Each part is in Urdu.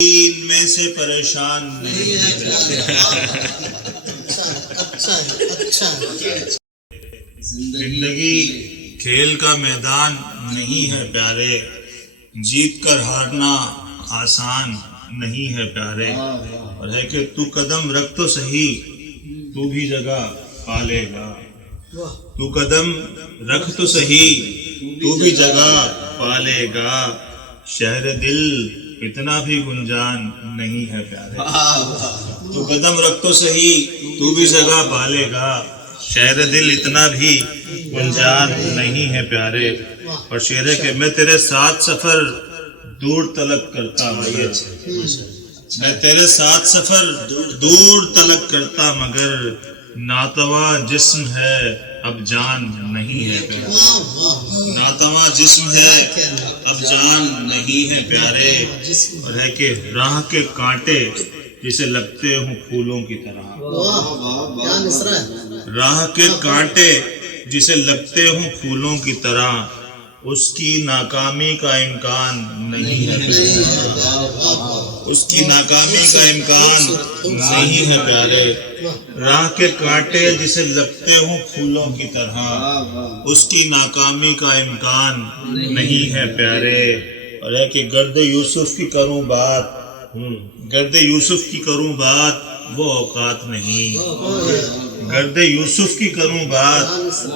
ان میں سے پریشان نہیں ہے زندگی کھیل کا میدان نہیں ہے پیارے، جیت کر ہارنا آسان نہیں ہے پیارے، اور ہے کہ تو قدم رکھ تو صحیح، تو بھی جگہ پالے گا، تو قدم رکھ تو صحیح، تو بھی جگہ پالے گا، شہر دل اتنا بھی گنجان نہیں ہے پیارے، تو قدم رکھ تو صحیح، تو بھی جگہ پالے گا، شہر دل اتنا بھی گنجان نہیں ہے پیارے، اور شعر ہے کہ میں تیرے ساتھ سفر دور طلب کرتا مگر، میں تیرے ساتھ سفر دور طلب کرتا مگر، ناتواں جسم ہے اب جان نہیں ہے پیارے، ناتواں جسم ہے اب جان نہیں ہے پیارے، اور ہے کہ راہ کے کانٹے جسے لگتے ہوں پھولوں کی طرح، راہ کے کانٹے جسے لگتے ہوں پھولوں کی طرح، اس کی ناکامی کا امکان نہیں ہے پیارے، اس کی ناکامی کا امکان نہیں ہے پیارے، راہ کے کانٹے جسے لگتے ہوں پھولوں کی طرح، اس کی ناکامی کا امکان نہیں ہے پیارے، اور ہے کہ گرد یوسف کی کروں بات، گرد یوسف کی کروں بات وہ اوقات نہیں، گرد یوسف کی کروں بات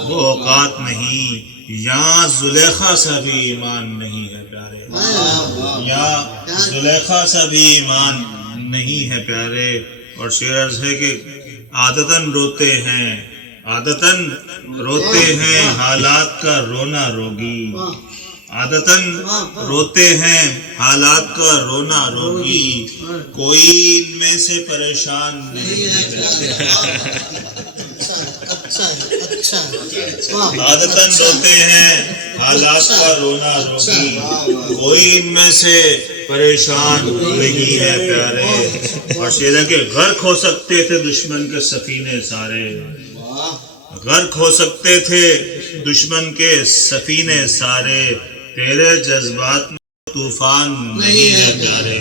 وہ اوقات نہیں، یہاں زلیخا سا بھی ایمان نہیں ہے پیارے، یا زلیخا سا بھی ایمان نہیں ہے پیارے، اور شعر عرض ہے کہ عادتاً روتے ہیں، عادتاً روتے ہیں حالات کا رونا روگی، عادتاً روتے ہیں حالات کا رونا روگی، کوئی ان میں سے پریشان نہیں ہے، عادتاً روتے ہیں حالات کا رونا روگی، کوئی ان میں سے پریشان نہیں ہے پیارے، اور شعر ہے کہ غرق ہو سکتے تھے دشمن کے سفینے سارے، غرق ہو سکتے تھے دشمن کے سفینے سارے، تیرے جذبات میں طوفان نہیں ہے پیارے،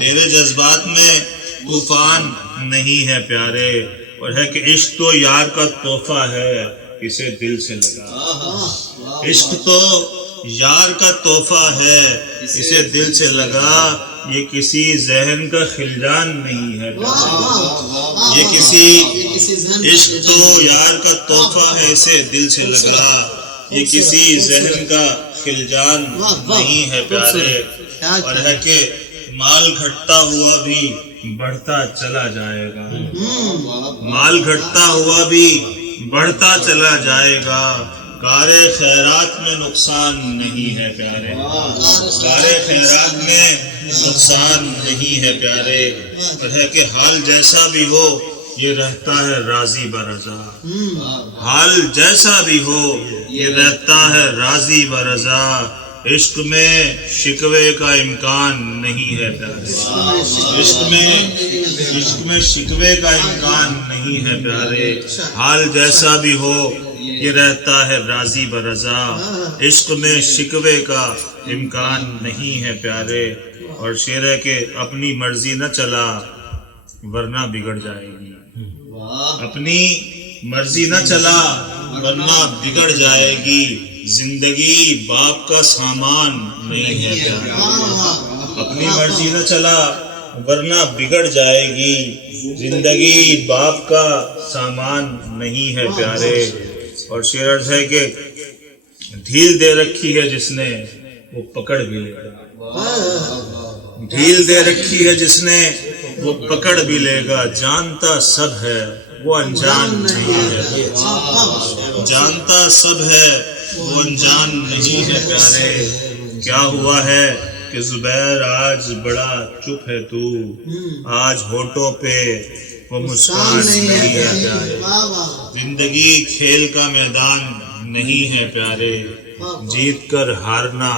تیرے جذبات میں طوفان نہیں ہے پیارے، اور ہے کہ عشق تو یار کا تحفہ ہے اسے دل سے لگا، عشق تو یار کا تحفہ ہے اسے دل سے لگا، یہ کسی ذہن کا خلجان نہیں ہے پیارے، یہ کسی عشق تو یار کا تحفہ ہے اسے دل سے لگا، یہ کسی ذہن کا خلجان نہیں ہے پیارے، اور ہے کہ مال گھٹتا ہوا بھی بڑھتا چلا جائے گا، مال گھٹتا ہوا بھی بڑھتا چلا جائے گا، کار خیرات میں نقصان نہیں ہے پیارے، کار خیرات میں نقصان نہیں ہے پیارے، اور ہے کہ حال جیسا بھی ہو یہ رہتا ہے راضی برضا، حال جیسا بھی ہو یہ رہتا ہے راضی برضا، عشق میں شکوے کا امکان نہیں ہے پیارے، عشق میں شکوے کا امکان نہیں ہے پیارے، حال جیسا بھی ہو یہ رہتا ہے راضی برضا، عشق میں شکوے کا امکان نہیں ہے پیارے، اور شعر ہے کہ اپنی مرضی نہ چلا ورنہ بگڑ جائے گی، اپنی مرضی نہ چلا ورنہ بگڑ جائے گی، زندگی باپ کا سامان نہیں ہے پیارے، اپنی مرضی نہ چلا ورنہ بگڑ جائے گی، زندگی باپ کا سامان نہیں ہے پیارے، اور شعر عرض ہے کہ ڈھیل دے رکھی ہے جس نے وہ پکڑ بھی لے گا، ڈھیل دے رکھی ہے جس نے وہ پکڑ بھی لے گا، جانتا سب ہے وہ انجان نہیں ہے، جانتا سب ہے وہ انجان نہیں ہے پیارے، کیا ہوا ہے کہ زبیر آج بڑا چپ ہے تو، آج ہونٹوں پہ وہ مسکان نہیں ہے پیارے، زندگی کھیل کا میدان نہیں ہے پیارے، جیت کر ہارنا